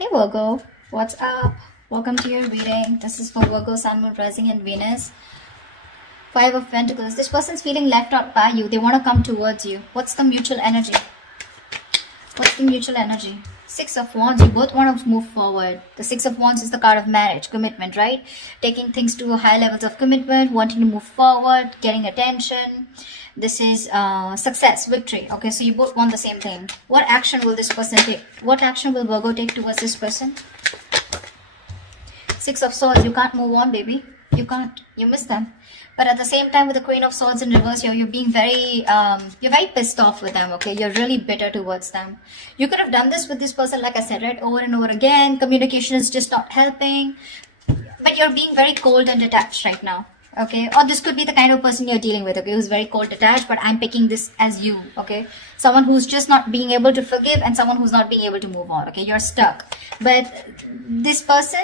Hey Virgo, what's up? Welcome to your reading. This is for Virgo, Sun, Moon, Rising, and Venus. Five of Pentacles. This person's feeling left out by you. They want to come towards you. What's the mutual energy? What's the mutual energy? Six of Wands. You both want to move forward. The Six of Wands is the card of marriage, commitment, right? Taking things to high levels of commitment, wanting to move forward, getting attention. This is success, victory. Okay, so you both want the same thing. What action will this person take? What action will Virgo take towards this person? Six of Swords. You can't move on, baby. You can't. You miss them. But at the same time, with the Queen of Swords in reverse here, you're being very, you're very pissed off with them, okay? You're really bitter towards them. You could have done this with this person, like I said, right? Over and over again. Communication is just not helping. But you're being very cold and detached right now. Okay, or this could be the kind of person you're dealing with, okay, who's very cold detached, but I'm picking this as you, okay, someone who's just not being able to forgive and someone who's not being able to move on, okay, you're stuck. But this person,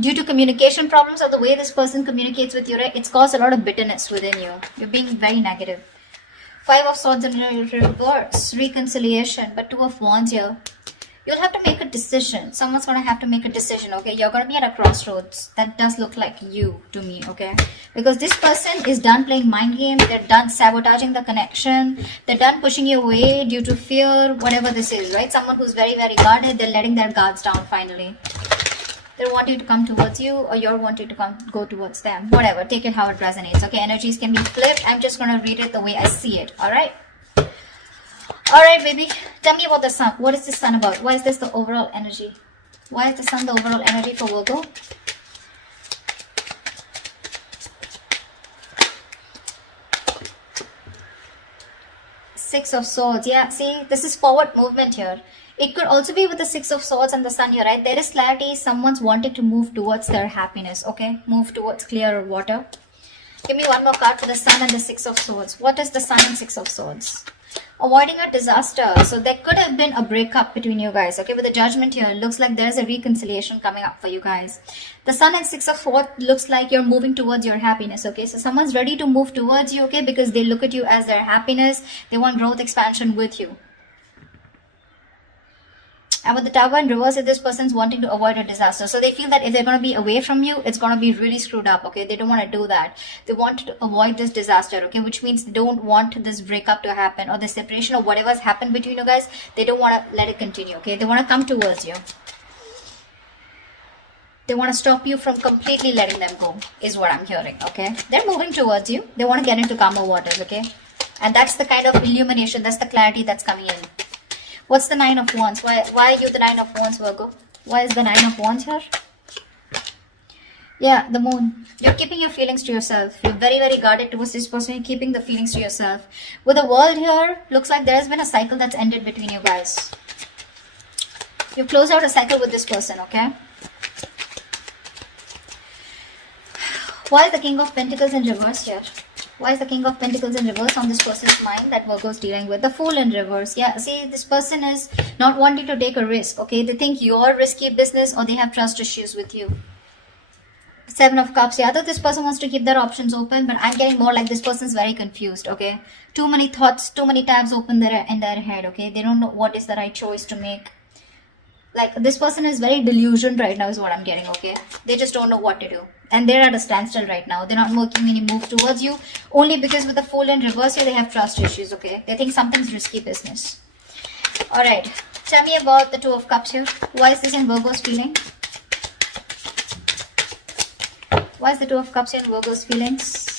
due to communication problems or the way this person communicates with you, right, it's caused a lot of bitterness within you. You're being very negative. Five of Swords in reverse, reconciliation, but Two of Wands here. You'll have to make a decision. Someone's going to have to make a decision, okay? You're going to be at a crossroads. That does look like you to me, okay? Because this person is done playing mind games. They're done sabotaging the connection. They're done pushing you away due to fear, whatever this is, right? Someone who's very, very guarded. They're letting their guards down finally. They're wanting to come towards you or you're wanting to go towards them. Whatever. Take it how it resonates, okay? Energies can be flipped. I'm just going to read it the way I see it, all right? Alright, baby. Tell me about the Sun. What is the Sun about? Why is this the overall energy? Why is the Sun the overall energy for Virgo? Six of Swords. Yeah, see, this is forward movement here. It could also be with the Six of Swords and the Sun here, right? There is clarity. Someone's wanting to move towards their happiness, okay? Move towards clearer water. Give me one more card for the Sun and the Six of Swords. What is the Sun and Six of Swords? Avoiding a disaster. So there could have been a breakup between you guys, okay? With the Judgment here, it looks like there's a reconciliation coming up for you guys. The Sun and Six of Swords looks like you're moving towards your happiness, okay? So someone's ready to move towards you, okay? Because they look at you as their happiness. They want growth, expansion with you. And with the Tower in reverse, if this person's wanting to avoid a disaster. So they feel that if they're going to be away from you, it's going to be really screwed up, okay? They don't want to do that. They want to avoid this disaster, okay? Which means they don't want this breakup to happen or the separation or whatever's happened between you guys. They don't want to let it continue, okay? They want to come towards you. They want to stop you from completely letting them go, is what I'm hearing, okay? They're moving towards you. They want to get into calmer waters, okay? And that's the kind of illumination, that's the clarity that's coming in. What's the Nine of Wands? Why are you the Nine of Wands, Virgo? Why is the Nine of Wands here? Yeah, the Moon. You're keeping your feelings to yourself. You're very, very guarded towards this person. You're keeping the feelings to yourself. With the World here, looks like there's been a cycle that's ended between you guys. You close out a cycle with this person, okay? Why is the King of Pentacles in reverse here? Why is the King of Pentacles in reverse on this person's mind that Virgo is dealing with? The Fool in reverse. Yeah, see, this person is not wanting to take a risk, okay? They think you're risky business or they have trust issues with you. Seven of Cups. Yeah, this person wants to keep their options open, but I'm getting more like this person's very confused, okay? Too many thoughts, too many tabs open in their head, okay? They don't know what is the right choice to make. Like, this person is very delusioned right now is what I'm getting, okay? They just don't know what to do. And they're at a standstill right now. They're not making any move towards you. Only because with the Fool in reverse here, they have trust issues, okay? They think something's risky business. Alright. Tell me about the Two of Cups here. Why is this in Virgo's feeling? Why is the Two of Cups here in Virgo's feelings?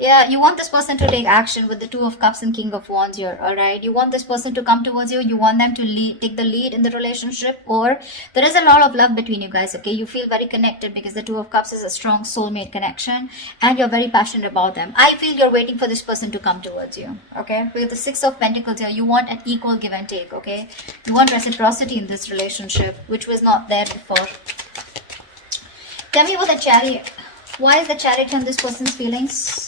Yeah, you want this person to take action with the Two of Cups and King of Wands here, alright? You want this person to come towards you. You want them to take the lead in the relationship, or there is a lot of love between you guys, okay? You feel very connected because the Two of Cups is a strong soulmate connection and you're very passionate about them. I feel you're waiting for this person to come towards you, okay? With the Six of Pentacles here, you want an equal give and take, okay? You want reciprocity in this relationship, which was not there before. Tell me about the Chariot. Why is the Chariot on this person's feelings?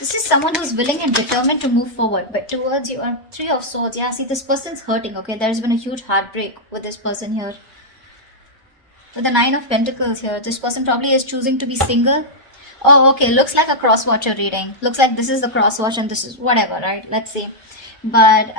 This is someone who's willing and determined to move forward, but towards you are Three of Swords. Yeah, see, this person's hurting, okay? There's been a huge heartbreak with this person here. With the Nine of Pentacles here, this person probably is choosing to be single. Oh, okay, looks like a cross-watcher reading. Looks like this is the cross-watch and this is whatever, right? Let's see. But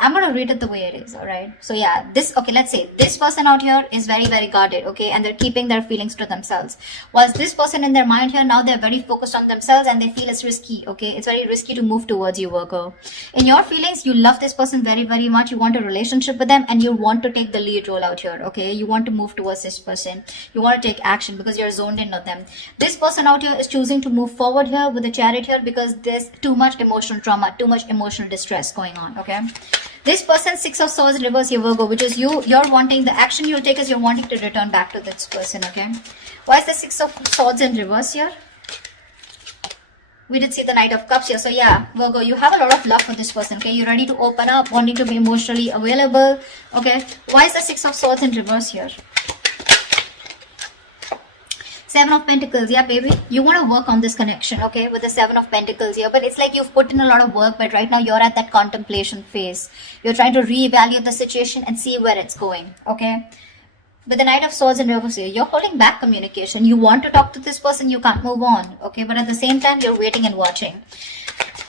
I'm going to read it the way it is, all right? So yeah, okay, let's say this person out here is very, very guarded, okay? And they're keeping their feelings to themselves. Whilst this person in their mind here, now they're very focused on themselves and they feel it's risky, okay? It's very risky to move towards you, Virgo. In your feelings, you love this person very, very much. You want a relationship with them and you want to take the lead role out here, okay? You want to move towards this person. You want to take action because you're zoned in on them. This person out here is choosing to move forward here with the Chariot here because there's too much emotional trauma, too much emotional distress going on, okay? This person, Six of Swords in reverse here, Virgo, which is you're wanting, the action you'll take is you're wanting to return back to this person, okay? Why is the Six of Swords in reverse here? We did see the Knight of Cups here. So yeah, Virgo, you have a lot of love for this person, okay? You're ready to open up, wanting to be emotionally available, okay? Why is the Six of Swords in reverse here? Seven of Pentacles, yeah, baby. You want to work on this connection, okay, with the Seven of Pentacles here. But it's like you've put in a lot of work, but right now you're at that contemplation phase. You're trying to reevaluate the situation and see where it's going, okay? With the Knight of Swords in reverse here, you're holding back communication. You want to talk to this person, you can't move on, okay? But at the same time, you're waiting and watching.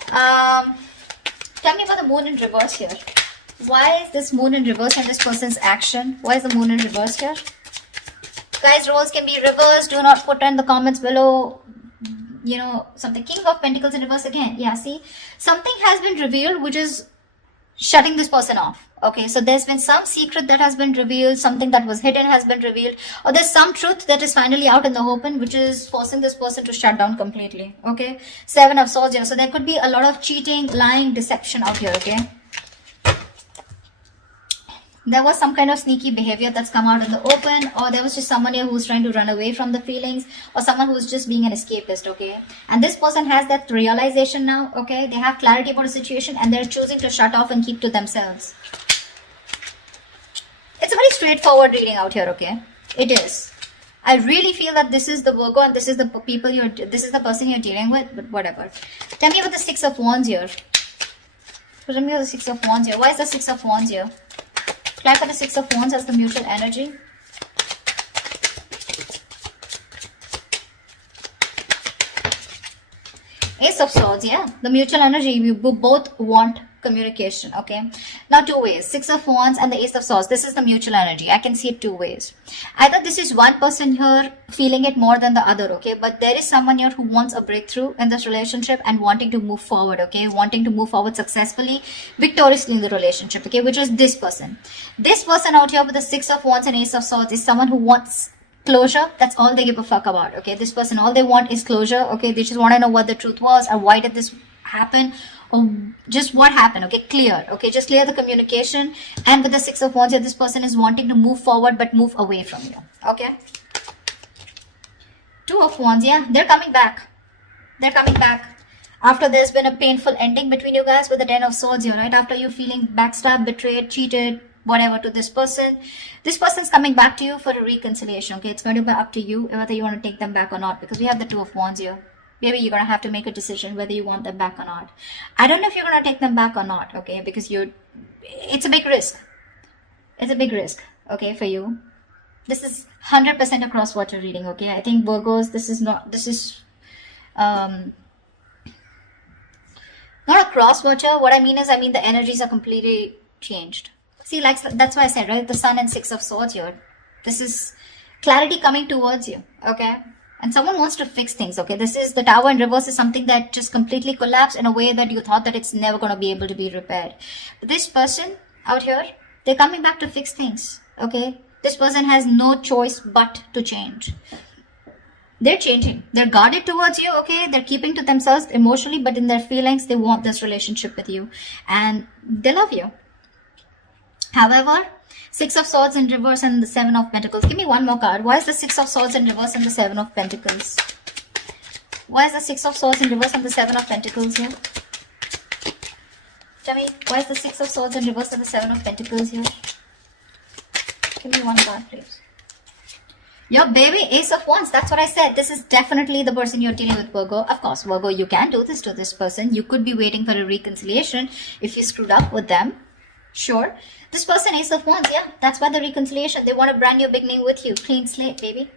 Tell me about the Moon in reverse here. Why is this Moon in reverse and this person's action? Why is the Moon in reverse here? Guys, roles can be reversed. Do not put in the comments below, you know, something. King of Pentacles in reverse again. Yeah, see, something has been revealed which is shutting this person off. Okay, so there's been some secret that has been revealed, something that was hidden has been revealed, or there's some truth that is finally out in the open which is forcing this person to shut down completely. Okay, Seven of Swords here. So there could be a lot of cheating, lying, deception out here. Okay, there was some kind of sneaky behavior that's come out in the open, or there was just someone here who's trying to run away from the feelings, or someone who's just being an escapist, okay? And this person has that realization now, okay? They have clarity about the situation and they're choosing to shut off and keep to themselves. It's a very straightforward reading out here, okay? It is. I really feel that this is the Virgo and this is the this is the person you're dealing with, but whatever. Tell me about the Six of Wands here. Tell me about the Six of Wands here. Why is the Six of Wands here? For the Six of Wands as the mutual energy. Ace of Swords, yeah. The mutual energy, we both want communication, okay? Now two ways. Six of Wands and the Ace of Swords. This is the mutual energy. I can see it two ways. Either this is one person here feeling it more than the other, okay? But there is someone here who wants a breakthrough in this relationship and wanting to move forward, okay? Wanting to move forward successfully, victoriously in the relationship, okay? Which is this person. This person out here with the Six of Wands and Ace of Swords is someone who wants closure. That's all they give a fuck about, okay? This person, all they want is closure, okay? They just want to know what the truth was or why did this happen, or just what happened, okay? Clear, okay? Just clear the communication. And with the Six of Wands here, this person is wanting to move forward but move away from you, okay? Two of Wands, yeah, they're coming back. They're coming back after there's been a painful ending between you guys with the Ten of Swords here, right? After you feeling backstabbed, betrayed, cheated, whatever to this person. This person's coming back to you for a reconciliation, okay? It's going to be up to you whether you want to take them back or not, because we have the Two of Wands here. Maybe you're going to have to make a decision whether you want them back or not. I don't know if you're going to take them back or not, okay? Because it's a big risk. It's a big risk, okay, for you. This is 100% a cross-watcher reading, okay? I think Virgos, this is not a cross-watcher. What I mean is, the energies are completely changed. See, like, that's why I said, right? The Sun and Six of Swords here. This is clarity coming towards you, okay? And someone wants to fix things, okay? This is the Tower in reverse is something that just completely collapsed in a way that you thought that it's never going to be able to be repaired. But this person out here, they're coming back to fix things, okay? This person has no choice but to change. They're changing. They're guarded towards you, okay? They're keeping to themselves emotionally, but in their feelings, they want this relationship with you. And they love you. However, Six of Swords in reverse and the Seven of Pentacles. Give me one more card. Why is the Six of Swords in reverse and the Seven of Pentacles? Why is the Six of Swords in reverse and the Seven of Pentacles here? Tell me, why is the Six of Swords in reverse and the Seven of Pentacles here? Give me one card, please. Your baby, Ace of Wands. That's what I said. This is definitely the person you're dealing with, Virgo. Of course, Virgo, you can do this to this person. You could be waiting for a reconciliation if you screwed up with them. Sure. This person, Ace of Wands, yeah, that's why the reconciliation. They want a brand new beginning with you. Clean slate, baby.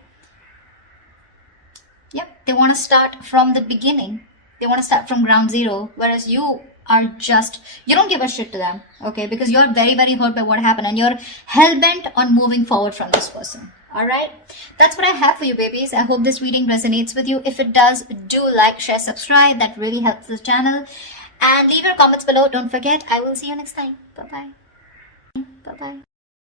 Yep, they want to start from the beginning. They want to start from ground zero. Whereas you are just, you don't give a shit to them, okay? Because you're very, very hurt by what happened and you're hell-bent on moving forward from this person. All right, that's what I have for you, babies. I hope this reading resonates with you. If it does, do like, share, subscribe. That really helps the channel. And leave your comments below. Don't forget, I will see you next time. Bye-bye. Bye-bye.